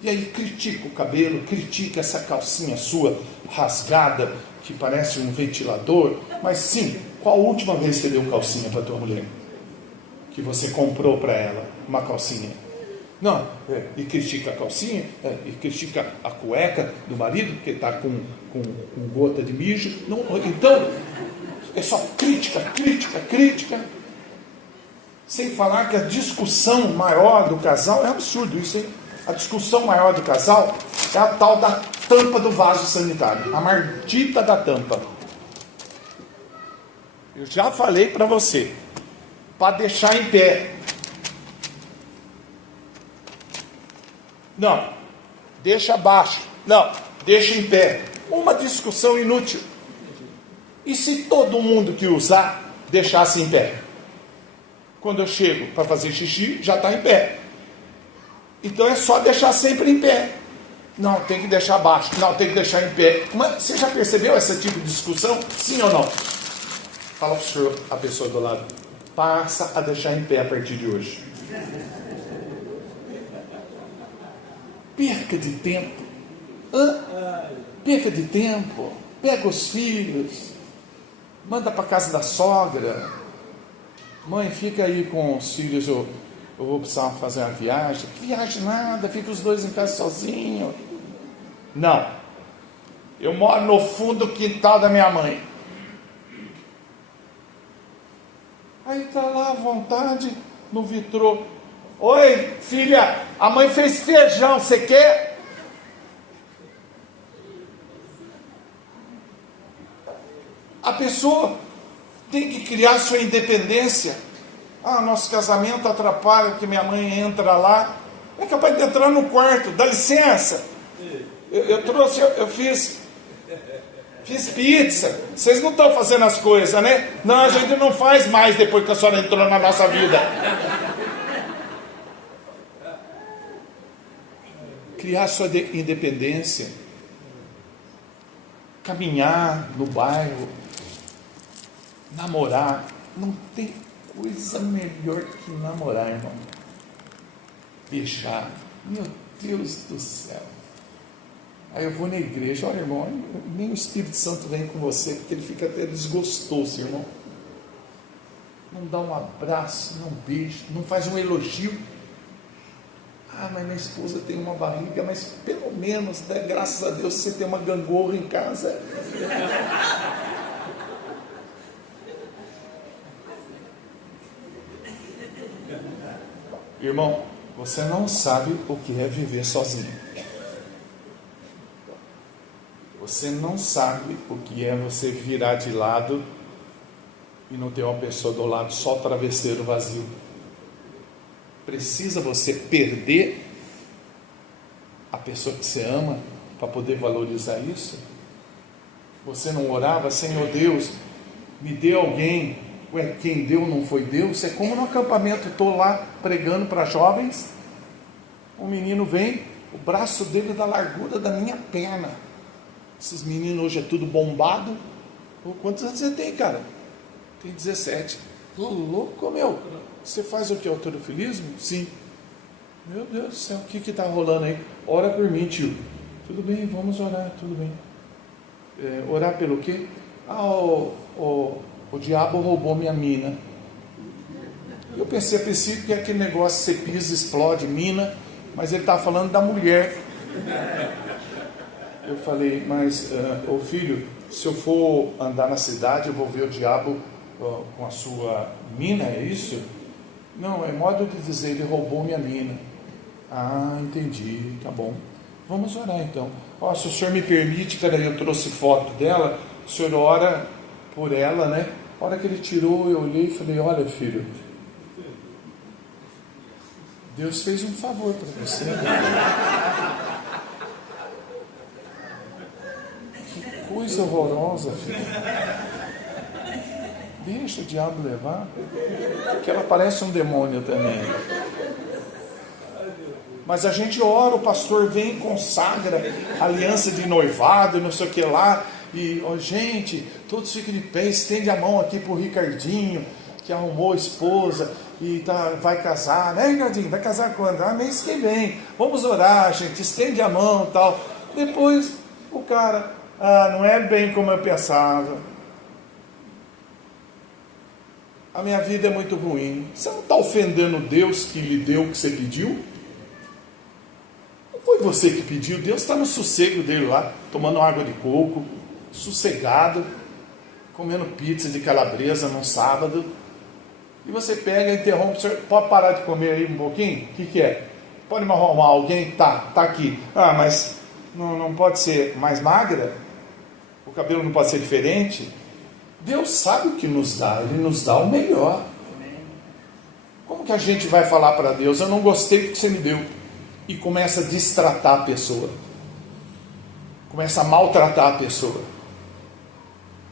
E aí critica o cabelo, critica essa calcinha sua rasgada, que parece um ventilador. Mas sim, qual a última vez que você deu calcinha para tua mulher? Que você comprou para ela uma calcinha? Não, e critica a calcinha, e critica a cueca do marido, porque está com gota de mijo. Não, então, é só crítica, crítica, crítica. Sem falar que a discussão maior do casal, é absurdo isso, hein? A discussão maior do casal é a tal da tampa do vaso sanitário, a maldita da tampa. Eu já falei para você, para deixar em pé. Não, deixa abaixo. Não, deixa em pé. Uma discussão inútil. E se todo mundo que usar deixasse em pé? Quando eu chego para fazer xixi, já está em pé. Então é só deixar sempre em pé. Não, tem que deixar abaixo. Não, tem que deixar em pé. Mas você já percebeu esse tipo de discussão? Sim ou não? Fala para o senhor, a pessoa do lado. Passa a deixar em pé a partir de hoje. Perca de tempo. Perca de tempo. Pega os filhos. Manda para casa da sogra. Mãe, fica aí com os filhos. Eu vou precisar fazer uma viagem. Que viagem nada. Fica os dois em casa sozinhos. Não. Eu moro no fundo do quintal da minha mãe. Aí está lá à vontade no vitrô. Oi, filha, a mãe fez feijão, você quer? A pessoa tem que criar sua independência. Nosso casamento atrapalha que minha mãe entra lá. É capaz de entrar no quarto, dá licença. Eu fiz pizza. Vocês não estão fazendo as coisas, né? Não, a gente não faz mais depois que a senhora entrou na nossa vida. Criar sua independência, caminhar no bairro, namorar. Não tem coisa melhor que namorar, irmão. Beijar. Meu Deus do céu. Aí eu vou na igreja, olha, irmão, nem o Espírito Santo vem com você, porque ele fica até desgostoso, irmão. Não dá um abraço, não beija, não faz um elogio. Mas minha esposa tem uma barriga, mas pelo menos, né, graças a Deus, você tem uma gangorra em casa. Irmão, você não sabe o que é viver sozinho. Você não sabe o que é você virar de lado e não ter uma pessoa do lado, só travesseiro vazio. Precisa você perder a pessoa que você ama para poder valorizar isso? Você não orava, Senhor Deus, me dê alguém. Quem deu não foi Deus? É como no acampamento, estou lá pregando para jovens, um menino vem, o braço dele da largura da minha perna. Esses meninos hoje é tudo bombado. Quantos anos você tem, cara? Tem 17. Tô louco, meu. Você faz o que? Autorofilismo? Sim. Meu Deus do céu, o que está rolando aí? Ora por mim, tio. Tudo bem, vamos orar, tudo bem. Orar pelo quê? O diabo roubou minha mina. Eu pensei a princípio que é aquele negócio, você pisa, explode, mina, mas ele estava falando da mulher. Eu falei, mas, ô filho, se eu for andar na cidade, eu vou ver o diabo com a sua mina, é isso? Não, é modo de dizer, ele roubou minha mina. Entendi, tá bom. Vamos orar então. Se o senhor me permite, cara, eu trouxe foto dela, o senhor ora por ela, né? A hora que ele tirou, eu olhei e falei, olha filho, Deus fez um favor para você. Que coisa horrorosa, filho. Deixa o diabo levar, que ela parece um demônio também. Mas a gente ora, o pastor vem, consagra aliança de noivado, não sei o que lá, e, gente, todos ficam de pé, estende a mão aqui pro Ricardinho, que arrumou a esposa, e vai casar, né, Ricardinho? Vai casar quando? Mês que vem. Vamos orar, gente, estende a mão e tal. Depois, o cara, não é bem como eu pensava. A minha vida é muito ruim. Você não está ofendendo Deus que lhe deu o que você pediu? Não foi você que pediu. Deus está no sossego dele lá, tomando água de coco, sossegado, comendo pizza de calabresa num sábado. E você pega e interrompe. O senhor pode parar de comer aí um pouquinho? O que é? Pode me arrumar alguém? Tá aqui. Mas não pode ser mais magra? O cabelo não pode ser diferente? Deus sabe o que nos dá, Ele nos dá o melhor. Como que a gente vai falar para Deus, eu não gostei do que você me deu, e começa a destratar a pessoa, começa a maltratar a pessoa,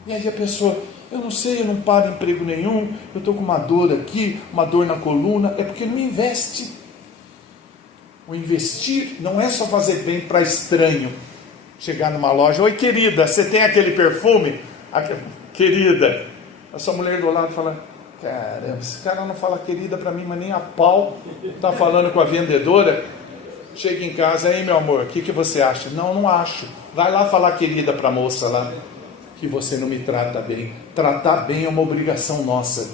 e aí a pessoa, eu não sei, eu não paro emprego nenhum, eu estou com uma dor aqui, uma dor na coluna, é porque não investe. O investir não é só fazer bem para estranho, chegar numa loja, oi querida, você tem aquele perfume? Querida, a sua mulher do lado fala, caramba, esse cara não fala querida para mim, mas nem a pau, está falando com a vendedora. Chega em casa, aí meu amor, o que você acha? Não acho. Vai lá falar querida para a moça lá, que você não me trata bem. Tratar bem é uma obrigação nossa,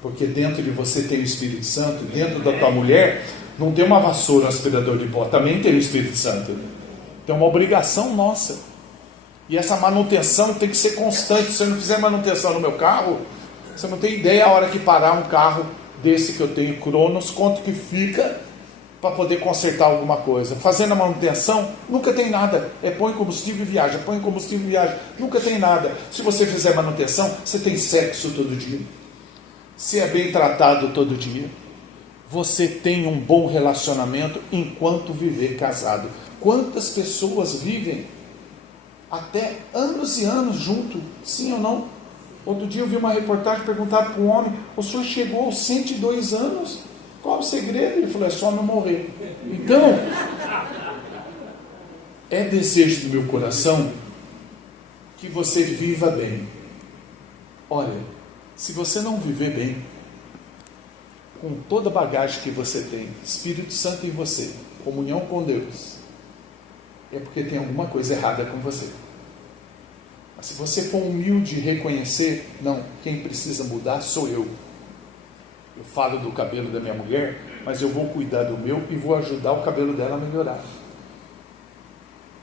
porque dentro de você tem o Espírito Santo, dentro da tua mulher não tem uma vassoura, um aspirador de pó, também tem o Espírito Santo. Então é uma obrigação nossa. E essa manutenção tem que ser constante. Se eu não fizer manutenção no meu carro, você não tem ideia a hora que parar um carro desse que eu tenho, Cronos, quanto que fica para poder consertar alguma coisa. Fazendo a manutenção, nunca tem nada. Põe combustível e viaja, põe combustível e viaja. Nunca tem nada. Se você fizer manutenção, você tem sexo todo dia. Você é bem tratado todo dia. Você tem um bom relacionamento enquanto viver casado. Quantas pessoas vivem até anos e anos junto, sim ou não? Outro dia eu vi uma reportagem, perguntaram para um homem, o senhor chegou aos 102 anos, qual o segredo? Ele falou, é só não morrer. Então, é desejo do meu coração que você viva bem. Olha, se você não viver bem, com toda a bagagem que você tem, Espírito Santo em você, comunhão com Deus, é porque tem alguma coisa errada com você. Mas se você for humilde e reconhecer, não, quem precisa mudar sou eu. Eu falo do cabelo da minha mulher, mas eu vou cuidar do meu e vou ajudar o cabelo dela a melhorar.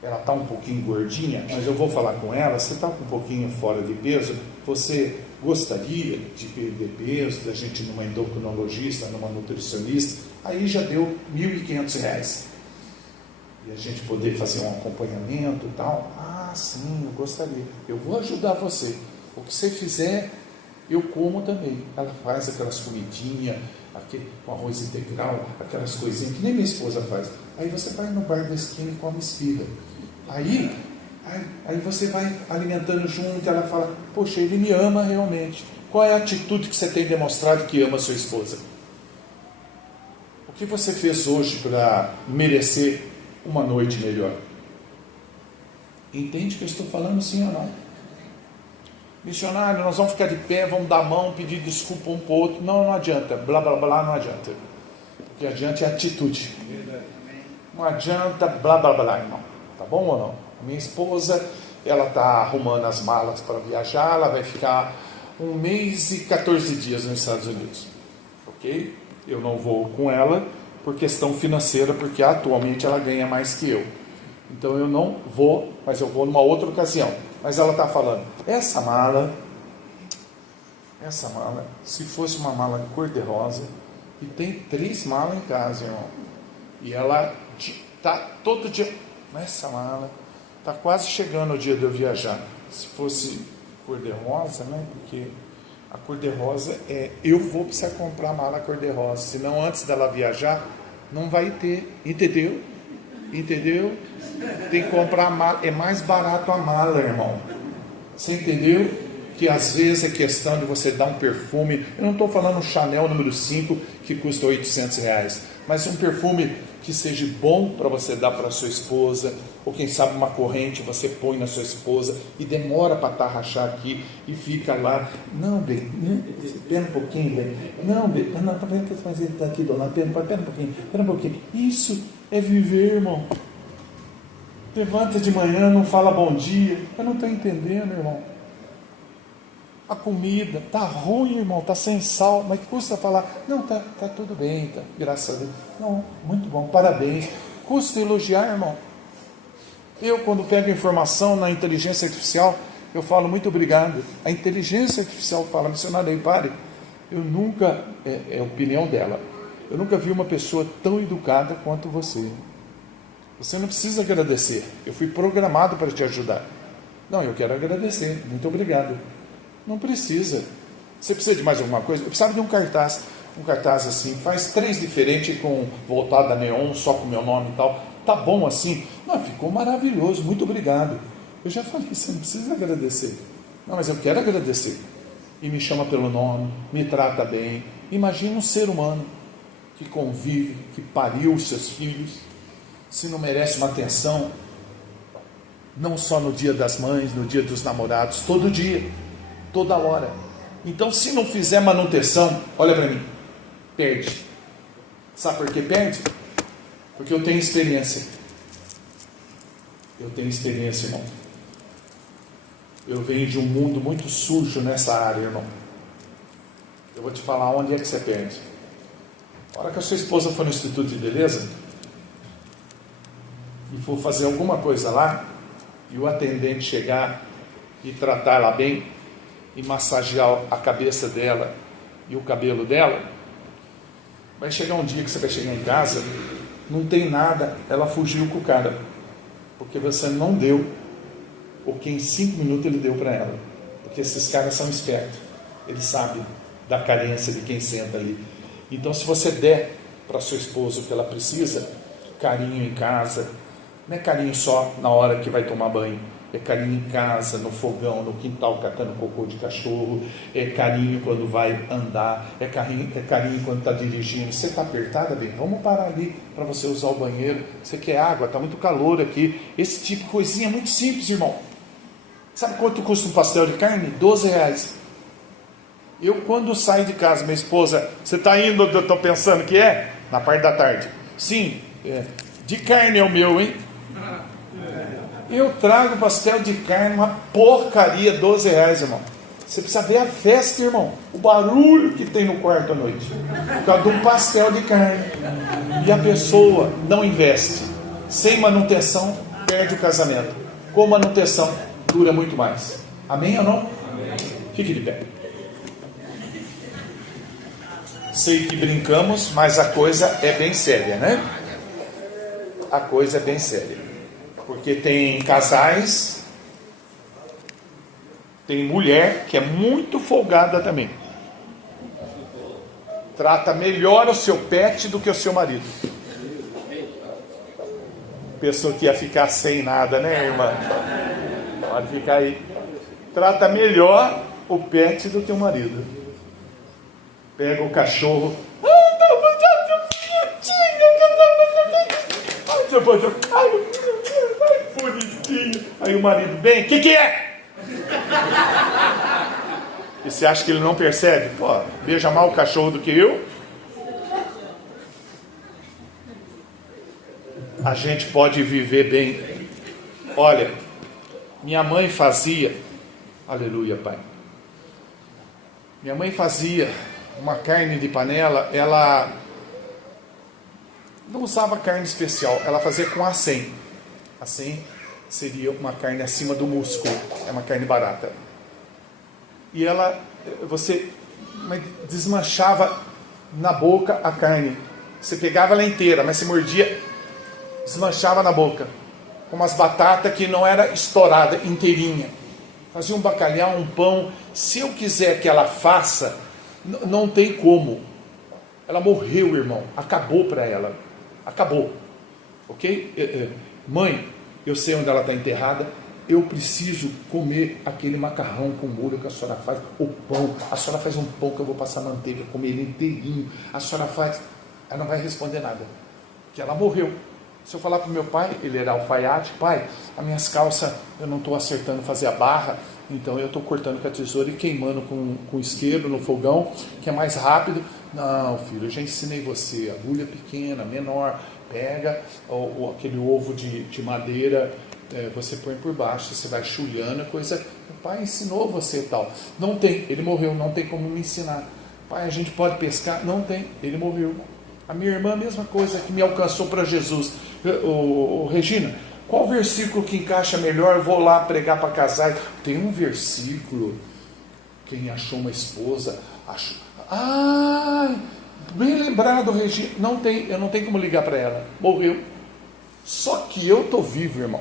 Ela está um pouquinho gordinha, mas eu vou falar com ela, você está um pouquinho fora de peso, você gostaria de perder peso, da gente ir numa endocrinologista, numa nutricionista, aí já deu R$1.500. E a gente poder fazer um acompanhamento e tal. Sim, eu gostaria. Eu vou ajudar você. O que você fizer, eu como também. Ela faz aquelas comidinhas, com arroz integral, aquelas coisinhas que nem minha esposa faz. Aí você vai no bar da esquina e come esfirra. Aí você vai alimentando junto, ela fala, poxa, ele me ama realmente. Qual é a atitude que você tem demonstrado que ama a sua esposa? O que você fez hoje para merecer uma noite melhor? Entende o que eu estou falando, sim ou não? Missionário, nós vamos ficar de pé, vamos dar a mão, pedir desculpa um para o outro. Não adianta, blá blá blá, não adianta. O que adianta é atitude. Não adianta blá blá blá, irmão. Tá bom ou não? A minha esposa, ela está arrumando as malas para viajar, ela vai ficar 1 mês e 14 dias nos Estados Unidos. Ok? Eu não vou com ela por questão financeira, porque atualmente ela ganha mais que eu. Então eu não vou, mas eu vou numa outra ocasião. Mas ela está falando, essa mala, se fosse uma mala de cor-de-rosa, e tem 3 malas em casa, irmão, e ela está todo dia, essa mala, está quase chegando o dia de eu viajar. Se fosse cor-de-rosa, né, porque a cor-de-rosa eu vou precisar comprar a mala cor-de-rosa, senão antes dela viajar, não vai ter, entendeu? Tem que comprar a mala, é mais barato a mala, irmão. Você entendeu? Que às vezes é questão de você dar um perfume. Eu não estou falando um Chanel número 5 que custa R$800. mas um perfume que seja bom para você dar para sua esposa, ou quem sabe uma corrente você põe na sua esposa e demora para tarrachar aqui e fica lá. Não, bem, espera um pouquinho, bem. Não, bem, não, tá vendo que ele está aqui do lado, espera um pouquinho. Isso é viver, irmão. Levanta de manhã, não fala bom dia. Eu não estou entendendo, irmão. A comida tá ruim, irmão, tá sem sal, mas custa falar, não, tá tudo bem, tá, graças a Deus. Não, muito bom, parabéns. Custa elogiar, irmão. Eu, quando pego informação na inteligência artificial, eu falo muito obrigado. A inteligência artificial fala, missionário, pare. Eu nunca, é a opinião dela, eu nunca vi uma pessoa tão educada quanto você. Você não precisa agradecer, eu fui programado para te ajudar. Não, eu quero agradecer, muito obrigado. Não precisa. Você precisa de mais alguma coisa? Eu precisava de um cartaz assim, faz 3 diferentes, com voltado a neon, só com o meu nome e tal. Tá bom assim? Não, ficou maravilhoso, muito obrigado. Eu já falei, você não precisa agradecer. Não, mas eu quero agradecer. E me chama pelo nome, me trata bem. Imagina um ser humano que convive, que pariu os seus filhos, se não merece uma atenção, não só no dia das mães, no dia dos namorados, todo dia, toda hora. Então, se não fizer manutenção, olha para mim, perde. Sabe por que perde? Porque eu tenho experiência. Eu tenho experiência, irmão. Eu venho de um mundo muito sujo nessa área, irmão. Eu vou te falar onde é que você perde. A hora que a sua esposa for no Instituto de Beleza e for fazer alguma coisa lá, e o atendente chegar e tratar ela bem, e massagear a cabeça dela e o cabelo dela, vai chegar um dia que você vai chegar em casa, não tem nada, ela fugiu com o cara, porque você não deu o que em 5 minutos ele deu para ela, porque esses caras são espertos, eles sabem da carência de quem senta ali. Então, se você der para sua esposa o que ela precisa, carinho em casa, não é carinho só na hora que vai tomar banho, é carinho em casa, no fogão, no quintal, catando cocô de cachorro, é carinho quando vai andar, é carinho quando está dirigindo. Você está apertada, bem, vamos parar ali para você usar o banheiro. Você quer água? Está muito calor aqui. Esse tipo de coisinha é muito simples, irmão. Sabe quanto custa um pastel de carne? R$12. Eu, quando saio de casa, minha esposa, você está indo onde eu estou pensando que é? Na parte da tarde. Sim, de carne é o meu, hein? Eu trago pastel de carne, uma porcaria, R$12, irmão. Você precisa ver a festa, irmão. O barulho que tem no quarto à noite. Por causa de um pastel de carne. E a pessoa não investe. Sem manutenção, perde o casamento. Com manutenção, dura muito mais. Amém ou não? Amém. Fique de pé. Sei que brincamos, mas a coisa é bem séria, né? A coisa é bem séria. Porque tem casais, tem mulher que é muito folgada também. Trata melhor o seu pet do que o seu marido. Pessoa que ia ficar sem nada, né, irmã? Pode ficar aí. Trata melhor o pet do que o marido. Pega o cachorro. Bonitinho. Aí o marido, bem, o que é? E você acha que ele não percebe? Pô, beija mal o cachorro do que eu? A gente pode viver bem. Olha, minha mãe fazia, aleluia, pai. Minha mãe fazia uma carne de panela, ela não usava carne especial, ela fazia com acém. Acém seria uma carne acima do músculo, é uma carne barata. E ela, você desmanchava na boca a carne. Você pegava ela inteira, mas você mordia, desmanchava na boca. Com umas batatas que não era estourada, inteirinha. Fazia um bacalhau, um pão. Se eu quiser que ela faça, não tem como. Ela morreu, irmão. Acabou para ela. Acabou. Ok? Mãe, eu sei onde ela está enterrada. Eu preciso comer aquele macarrão com molho que a senhora faz. O pão. A senhora faz um pão que eu vou passar manteiga, comer ele inteirinho. A senhora faz... Ela não vai responder nada, porque ela morreu. Se eu falar para o meu pai, ele era alfaiate, pai, as minhas calças eu não estou acertando fazer a barra, então eu estou cortando com a tesoura e queimando com isqueiro no fogão, que é mais rápido. Não, filho, eu já ensinei você, agulha pequena, menor, pega aquele ovo de madeira, você põe por baixo, você vai chulhando, coisa. O pai ensinou você e tal. Não tem, ele morreu, não tem como me ensinar. Pai, a gente pode pescar? Não tem, ele morreu. A minha irmã, a mesma coisa, que me alcançou para Jesus. Regina, qual versículo que encaixa melhor? Eu vou lá pregar para casais. Tem um versículo, quem achou uma esposa, achou. Bem lembrado, Regina. Não tem, eu não tenho como ligar para ela. Morreu. Só que eu estou vivo, irmão.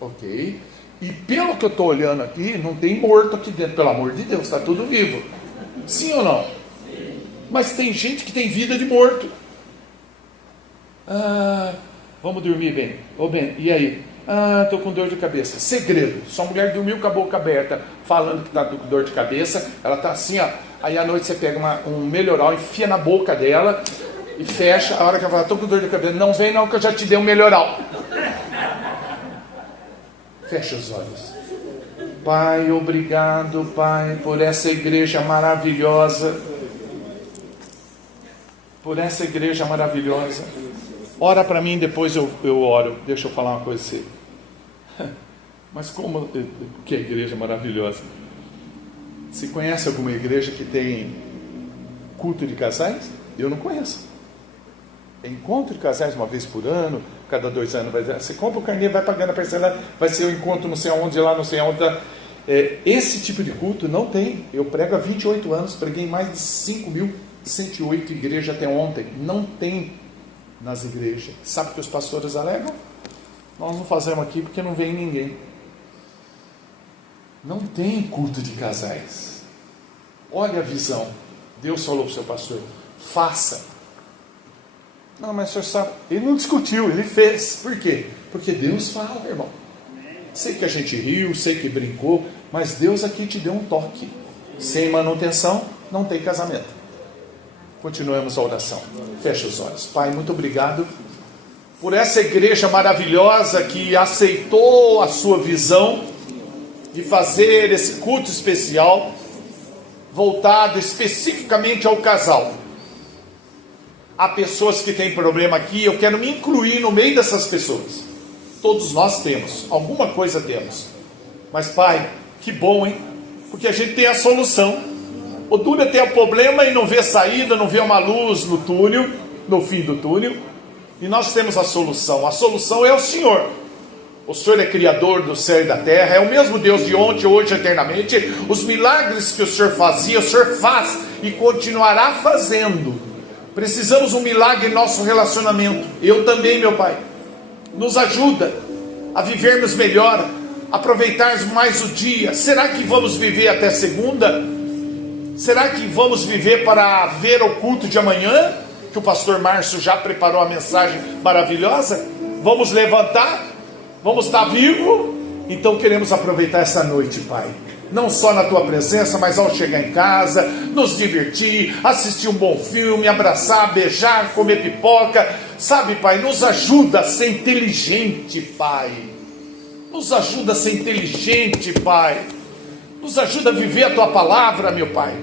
Ok? E pelo que eu estou olhando aqui, não tem morto aqui dentro. Pelo amor de Deus, está tudo vivo. Sim ou não? Sim. Mas tem gente que tem vida de morto. Vamos dormir bem. Ô bem, e aí? Estou com dor de cabeça. Segredo. Sua mulher dormiu com a boca aberta, falando que está com dor de cabeça. Ela está assim, ó. Aí à noite você pega um melhoral, enfia na boca dela e fecha. A hora que ela fala, estou com dor de cabeça. Não vem não, que eu já te dei um melhoral. Fecha os olhos. Pai, obrigado, Pai, por essa igreja maravilhosa. Por essa igreja maravilhosa. Ora para mim, depois eu oro. Deixa eu falar uma coisa assim. Mas como que é igreja maravilhosa? Você conhece alguma igreja que tem culto de casais? Eu não conheço. Encontro de casais uma vez por ano, cada 2 anos. Você compra o carnê, vai pagando a parcela, vai ser o encontro não sei aonde, lá não sei aonde. Esse tipo de culto não tem. Eu prego há 28 anos, preguei em mais de 5.108 igrejas até ontem. Não tem nas igrejas. Sabe o que os pastores alegam? Nós não fazemos aqui porque não vem ninguém. Não tem culto de casais. Olha a visão. Deus falou para o seu pastor, faça. Não, mas o senhor sabe, ele não discutiu, ele fez. Por quê? Porque Deus fala, irmão. Sei que a gente riu, sei que brincou, mas Deus aqui te deu um toque. Sem manutenção, não tem casamento. Continuemos a oração. Fecha os olhos. Pai, muito obrigado por essa igreja maravilhosa que aceitou a sua visão de fazer esse culto especial voltado especificamente ao casal. Há pessoas que têm problema aqui, eu quero me incluir no meio dessas pessoas. Todos nós temos, alguma coisa temos. Mas Pai, que bom, hein? Porque a gente tem a solução. O duro é ter o problema e não ver saída, não ver uma luz no túnel, no fim do túnel. E nós temos a solução. A solução é o Senhor. O Senhor é Criador do céu e da terra, é o mesmo Deus de ontem, hoje, eternamente. Os milagres que o Senhor fazia, o Senhor faz e continuará fazendo. Precisamos um milagre em nosso relacionamento. Eu também, meu Pai. Nos ajuda a vivermos melhor, aproveitarmos mais o dia. Será que vamos viver até segunda? Será que vamos viver para ver o culto de amanhã? Que o pastor Márcio já preparou a mensagem maravilhosa. Vamos levantar? Vamos estar vivos? Então queremos aproveitar essa noite, Pai. Não só na Tua presença, mas ao chegar em casa, nos divertir, assistir um bom filme, abraçar, beijar, comer pipoca. Sabe, Pai, nos ajuda a ser inteligente, Pai. Nos ajuda a ser inteligente, Pai. Nos ajuda a viver a Tua palavra, meu Pai.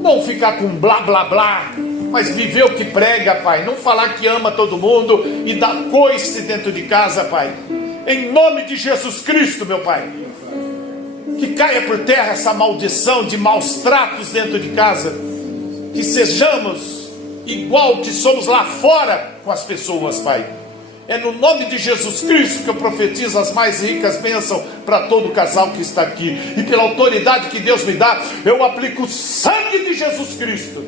Não ficar com blá, blá, blá, mas viver o que prega, Pai. Não falar que ama todo mundo e dar coice dentro de casa, Pai. Em nome de Jesus Cristo, meu Pai. Que caia por terra essa maldição de maus tratos dentro de casa. Que sejamos igual que somos lá fora com as pessoas, Pai. É no nome de Jesus Cristo que eu profetizo as mais ricas bênçãos para todo casal que está aqui. E pela autoridade que Deus me dá, eu aplico o sangue de Jesus Cristo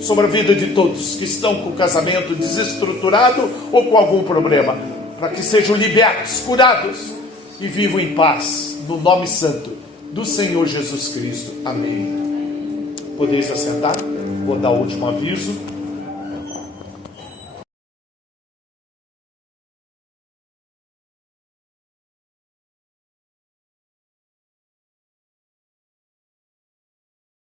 sobre a vida de todos que estão com o casamento desestruturado ou com algum problema. Para que sejam libertos, curados e vivam em paz. No nome santo do Senhor Jesus Cristo. Amém. Podeis assentar. Vou dar o último aviso.